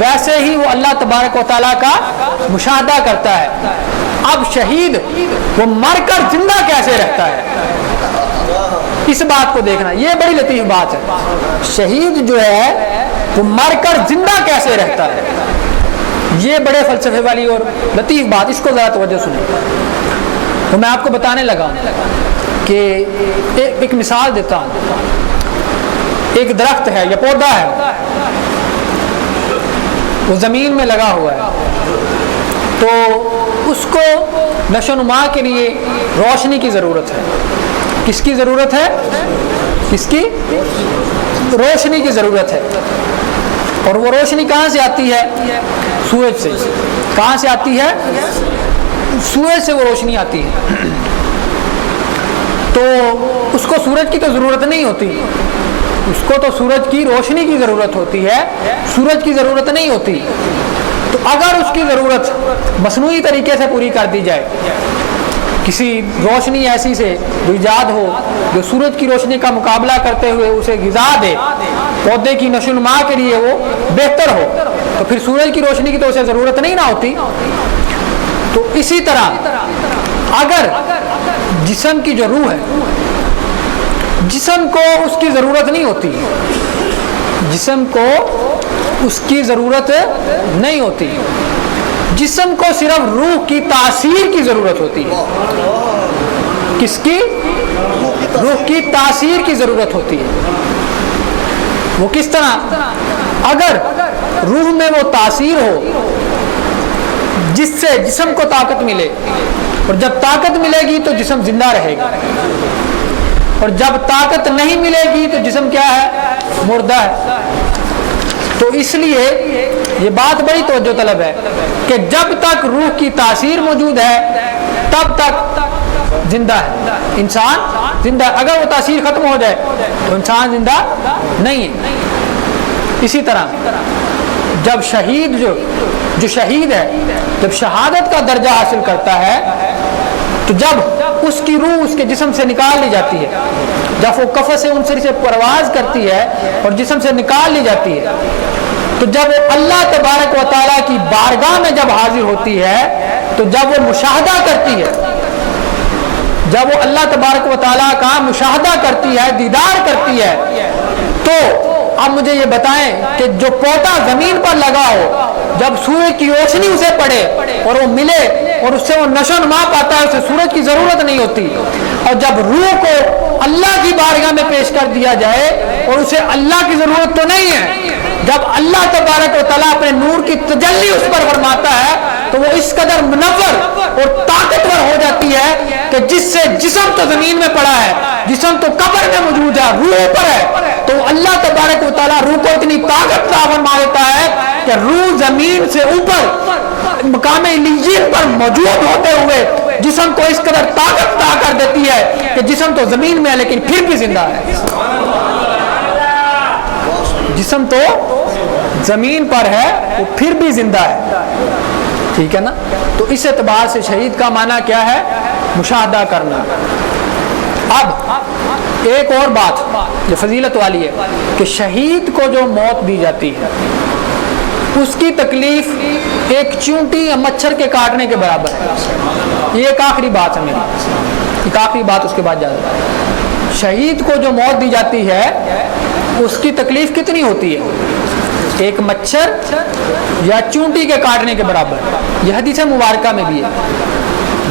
ویسے ہی وہ اللہ تبارک و تعالیٰ کا مشاہدہ کرتا ہے۔ اب شہید وہ مر کر زندہ کیسے رہتا ہے، اس بات کو دیکھنا، یہ بڑی لطیف بات ہے۔ شہید جو ہے وہ مر کر زندہ کیسے رہتا ہے، یہ بڑے فلسفے والی اور لطیف بات، اس کو ذرا توجہ سنیں۔ تو میں آپ کو بتانے لگا ہوں کہ ایک مثال دیتا ہوں۔ ایک درخت ہے یا پودا ہے، وہ زمین میں لگا ہوا ہے، تو اس کو نشو و نما کے لیے روشنی کی ضرورت ہے۔ کس کی ضرورت ہے؟ کس کی؟ روشنی کی ضرورت ہے۔ اور وہ روشنی کہاں سے آتی ہے؟ سورج سے۔ کہاں سے آتی ہے؟ سورج سے وہ روشنی آتی ہے۔ تو اس کو سورج کی تو ضرورت نہیں ہوتی، اس کو تو سورج کی روشنی کی ضرورت ہوتی ہے، سورج کی ضرورت نہیں ہوتی۔ تو اگر اس کی ضرورت مصنوعی طریقے سے پوری کر دی جائے، کسی روشنی ایسی سے جو ایجاد ہو جو سورج کی روشنی کا مقابلہ کرتے ہوئے اسے غذا دے، پودے کی نشو و نما کے لیے وہ بہتر ہو، تو پھر سورج کی روشنی کی تو اسے ضرورت نہیں نہ ہوتی۔ تو اسی طرح اگر جسم کی جو روح ہے، جسم کو اس کی ضرورت نہیں ہوتی، جسم کو اس کی ضرورت نہیں ہوتی، جسم کو صرف روح کی تاثیر کی ضرورت ہوتی ہے۔ کس کی؟ روح کی تاثیر کی ضرورت ہوتی ہے۔ وہ کس طرح؟ اگر روح میں وہ تاثیر ہو جس سے جسم کو طاقت ملے، اور جب طاقت ملے گی تو جسم زندہ رہے گا، اور جب طاقت نہیں ملے گی تو جسم کیا ہے؟ مردہ ہے۔ تو اس لیے یہ بات بڑی توجہ طلب ہے کہ جب تک روح کی تاثیر موجود ہے تب تک زندہ ہے انسان، زندہ ہے۔ اگر وہ تاثیر ختم ہو جائے تو انسان زندہ نہیں ہے۔ اسی طرح جب شہید جو شہید ہے، جب شہادت کا درجہ حاصل کرتا ہے، تو جب اس کی روح اس کے جسم سے نکال لی جاتی ہے، جب وہ قفس عنصری سے پرواز کرتی ہے اور جسم سے نکال لی جاتی ہے، تو جب وہ اللہ تبارک و تعالیٰ کی بارگاہ میں جب حاضر ہوتی ہے، تو جب وہ مشاہدہ کرتی ہے، جب وہ اللہ تبارک و تعالیٰ کا مشاہدہ کرتی ہے، دیدار کرتی ہے، تو اب مجھے یہ بتائیں کہ جو پودا زمین پر لگا ہو، جب سورج کی روشنی اسے پڑے اور وہ ملے اور اس سے وہ نشو و نما پاتا ہے، اسے سورج کی ضرورت نہیں ہوتی، اور جب روح کو اللہ کی بارگاہ میں پیش کر دیا جائے اور اسے اللہ کی ضرورت تو نہیں ہے، جب اللہ تبارک و تعالیٰ اپنے نور کی تجلی اس پر فرماتا ہے تو وہ اس قدر منور اور طاقتور ہو جاتی ہے کہ جس سے جسم تو زمین میں پڑا ہے، جسم تو قبر میں موجود ہے، روح اوپر ہے، تو اللہ تبارک و تعالیٰ روح کو اتنی طاقت عطا فرما دیتا ہے کہ روح زمین سے اوپر مقام علیین پر موجود ہوتے ہوئے جسم کو اس قدر طاقت عطا کر دیتی ہے کہ جسم تو زمین میں ہے لیکن پھر بھی زندہ ہے۔ جسم تو زمین پر ہے، وہ پھر بھی زندہ ہے، ٹھیک ہے نا؟ تو اس اعتبار سے شہید کا معنی کیا ہے؟ مشاہدہ کرنا۔ اب ایک اور بات جو فضیلت والی ہے کہ شہید کو جو موت دی جاتی ہے اس کی تکلیف ایک چونٹی یا مچھر کے کاٹنے کے برابر ہے۔ یہ ایک آخری بات ہے میری، ایک آخری بات، اس کے بعد جاتا ہے۔ شہید کو جو موت دی جاتی ہے اس کی تکلیف کتنی ہوتی ہے؟ ایک مچھر یا چونٹی کے کاٹنے کے برابر۔ یہ حدیث مبارکہ میں بھی ہے،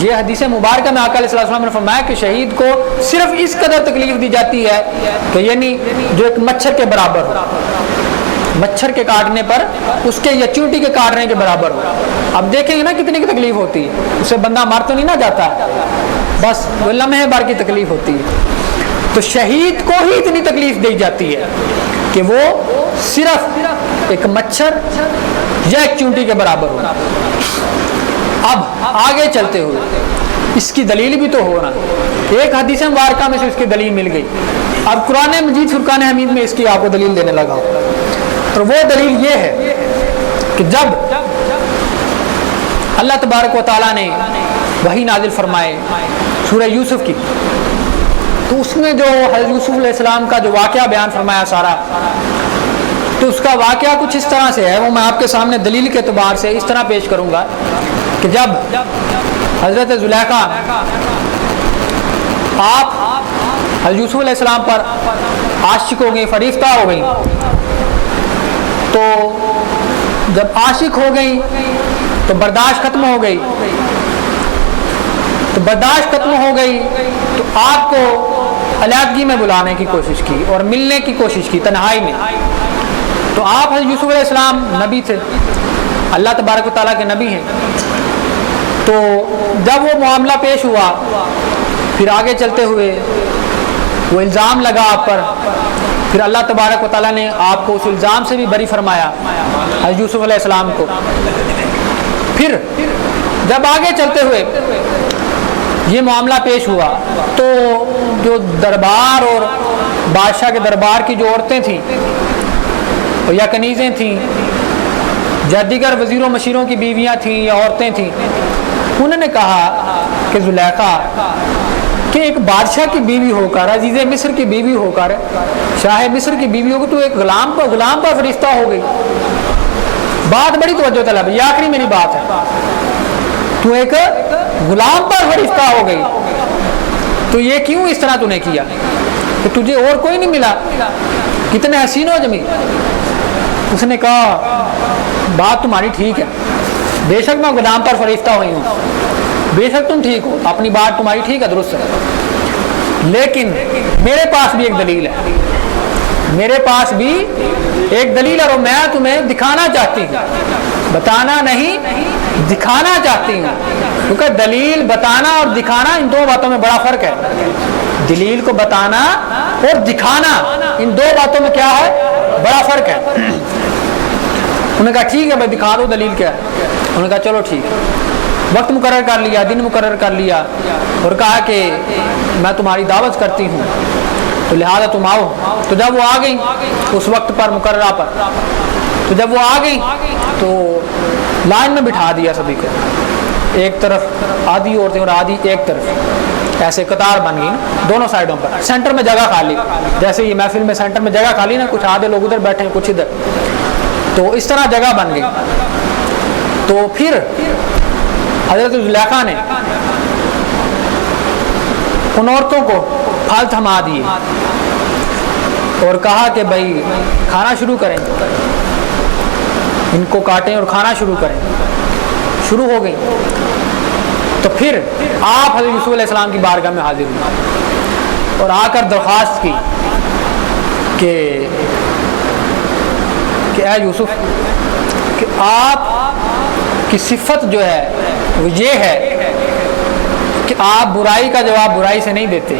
یہ حدیث مبارکہ میں آقا علیہ السلام نے فرمایا کہ شہید کو صرف اس قدر تکلیف دی جاتی ہے کہ یعنی جو ایک مچھر کے برابر ہو، مچھر کے کاٹنے پر اس کے یا چونٹی کے کاٹنے کے برابر ہو۔ اب دیکھیں گے نا کتنی کی تکلیف ہوتی ہے، اسے بندہ مر تو نہیں نہ جاتا، بس وہ لمحے بھر کی تکلیف ہوتی ہے۔ تو شہید کو ہی اتنی تکلیف دی جاتی ہے کہ وہ صرف ایک مچھر یا ایک چونٹی کے برابر ہو۔ اب آگے چلتے ہوئے اس کی دلیل بھی تو ہو رہا، ایک حدیث مبارکہ میں سے اس کی دلیل مل گئی، اب قرآن مجید فرقان حمید میں اس کی آپ کو دلیل دینے لگا، اور وہ دلیل یہ ہے کہ جب اللہ تبارک و تعالیٰ نے وحی نازل فرمائے سورہ یوسف کی، تو اس میں جو حضرت یوسف علیہ السلام کا جو واقعہ بیان فرمایا سارا، تو اس کا واقعہ کچھ اس طرح سے ہے، وہ میں آپ کے سامنے دلیل کے اعتبار سے اس طرح پیش کروں گا کہ جب حضرت زلیخا آپ حضرت یوسف علیہ السلام پر عاشق ہو گئی، فریفتہ ہو گئی، تو جب عاشق ہو گئی تو برداشت ختم ہو گئی، تو برداشت ختم ہو گئی تو آپ کو علیحدگی میں بلانے کی کوشش کی اور ملنے کی کوشش کی تنہائی میں۔ تو آپ حضرت یوسف علیہ السلام نبی تھے، اللہ تبارک و تعالیٰ کے نبی ہیں، تو جب وہ معاملہ پیش ہوا پھر آگے چلتے ہوئے وہ الزام لگا آپ پر، پھر اللہ تبارک و تعالیٰ نے آپ کو اس الزام سے بھی بری فرمایا حضرت یوسف علیہ السلام کو۔ پھر جب آگے چلتے ہوئے یہ معاملہ پیش ہوا تو جو دربار اور بادشاہ کے دربار کی جو عورتیں تھیں یا کنیزیں تھیں یا دیگر وزیروں مشیروں کی بیویاں تھیں یا عورتیں تھیں، انہوں نے کہا کہ زلیخا کہ ایک بادشاہ کی بیوی ہو کر، عزیز مصر کی بیوی ہو کر، شاہ مصر کی بیوی ہو کر تو ایک غلام پر فرشتہ ہو گئی۔ بات بڑی توجہ طلب، یہ آخری میری بات ہے، تو ایک غلام پر فرشتہ ہو گئی، تو یہ کیوں اس طرح تو نے کیا کہ تجھے اور کوئی نہیں ملا، کتنے حسین و جمیل؟ اس نے کہا بات تمہاری ٹھیک ہے، بے شک میں غلام پر فرشتہ ہوئی ہوں، بے شک تم ٹھیک ہو، اپنی بات تمہاری ٹھیک ہے، درست ہے، لیکن میرے پاس بھی ایک دلیل ہے، میرے پاس بھی ایک دلیل ہے اور میں تمہیں دکھانا چاہتی ہوں، بتانا نہیں دکھانا چاہتی ہوں، کیونکہ دلیل بتانا اور دکھانا ان دو باتوں میں بڑا فرق ہے۔ دلیل کو بتانا اور دکھانا ان دو باتوں میں کیا ہے؟ بڑا فرق ہے۔ انہوں نے کہا ٹھیک ہے بھائی دکھا دو دلیل کیا ہے۔ انہوں نے کہا چلو ٹھیک ہے، وقت مقرر کر لیا، دن مقرر کر لیا اور کہا کہ میں تمہاری دعوت کرتی ہوں تو لہذا تم آؤ۔ تو جب وہ آ گئی اس وقت پر مقررہ پر، تو جب وہ آ گئی تو لائن میں بٹھا دیا سبھی کو، ایک طرف آدھی عورتیں اور آدھی ایک طرف، ایسے قطار بن گئی دونوں سائڈوں پر، سینٹر میں جگہ خالی، جیسے یہ محفل میں سینٹر میں جگہ خالی نا، کچھ آدھے لوگ ادھر بیٹھے ہیں کچھ ادھر، تو اس طرح جگہ بن گئی۔ تو پھر حضرت زلیخا نے ان عورتوں کو پھل تھما دیے اور کہا کہ بھائی کھانا شروع کریں، ان کو کاٹیں اور کھانا شروع کریں۔ شروع ہو گئی تو پھر آپ حضرت یوسف علیہ السلام کی بارگاہ میں حاضر ہوئے اور آ کر درخواست کی کہ اے یوسف کہ آپ کی صفت جو ہے وہ یہ ہے کہ آپ برائی کا جواب برائی سے نہیں دیتے،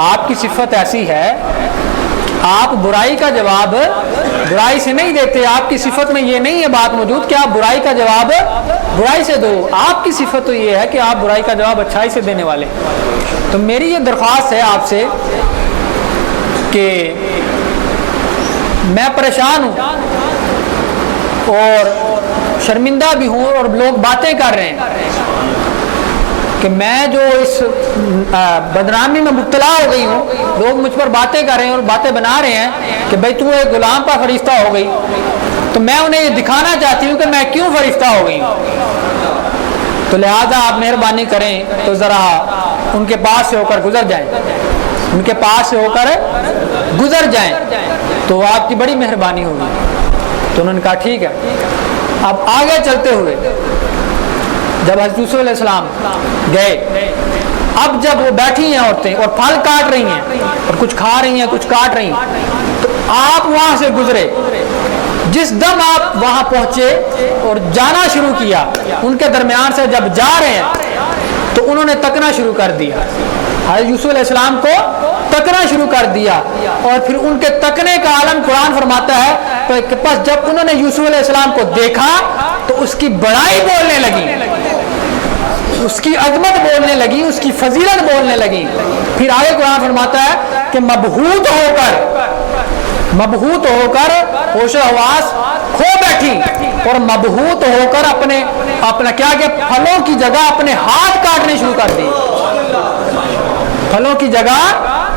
آپ کی صفت ایسی ہے آپ برائی کا جواب برائی سے نہیں دیتے، آپ کی صفت میں یہ نہیں ہے بات موجود کہ آپ برائی کا جواب برائی سے دو، آپ کی صفت تو یہ ہے کہ آپ برائی کا جواب اچھائی سے دینے والے۔ تو میری یہ درخواست ہے آپ سے کہ میں پریشان ہوں اور شرمندہ بھی ہوں اور لوگ باتیں کر رہے ہیں کہ میں جو اس بدنامی میں مبتلا ہو گئی ہوں، لوگ مجھ پر باتیں کر رہے ہیں اور باتیں بنا رہے ہیں کہ بھائی تو ایک غلام پر فرشتہ ہو گئی، تو میں انہیں یہ دکھانا چاہتی ہوں کہ میں کیوں فرشتہ ہو گئی ہوں، تو لہٰذا آپ مہربانی کریں تو ذرا ان کے پاس سے ہو کر گزر جائیں، ان کے پاس سے ہو کر گزر جائیں تو آپ کی بڑی مہربانی ہوگی۔ تو انہوں نے کہا ٹھیک ہے۔ اب آگے چلتے ہوئے جب حضرت یوسف علیہ السلام گئے، اب جب وہ بیٹھی ہیں عورتیں اور پھل کاٹ رہی ہیں اور کچھ کھا رہی ہیں کچھ کاٹ رہی ہیں، تو آپ وہاں سے گزرے، جس دم آپ وہاں پہنچے اور جانا شروع کیا، ان کے درمیان سے جب جا رہے ہیں تو انہوں نے تکنا شروع کر دیا، حضرت یوسف علیہ السلام کو تکنا شروع کر دیا، اور پھر ان کے تکنے کا عالم قرآن فرماتا ہے کہ پس جب انہوں نے یوسف علیہ السلام کو دیکھا تو اس کی بڑائی بولنے لگی، اس کی عظمت بولنے لگی، اس کی فضیلت بولنے لگی۔ پھر آگے قرآن فرماتا ہے کہ مبہوت ہو کر ہوش و حواس کھو بیٹھی اور مبہوت ہو کر اپنا کیا کہ پھلوں کی جگہ اپنے ہاتھ کاٹنے شروع کر دی، پھلوں کی جگہ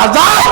1000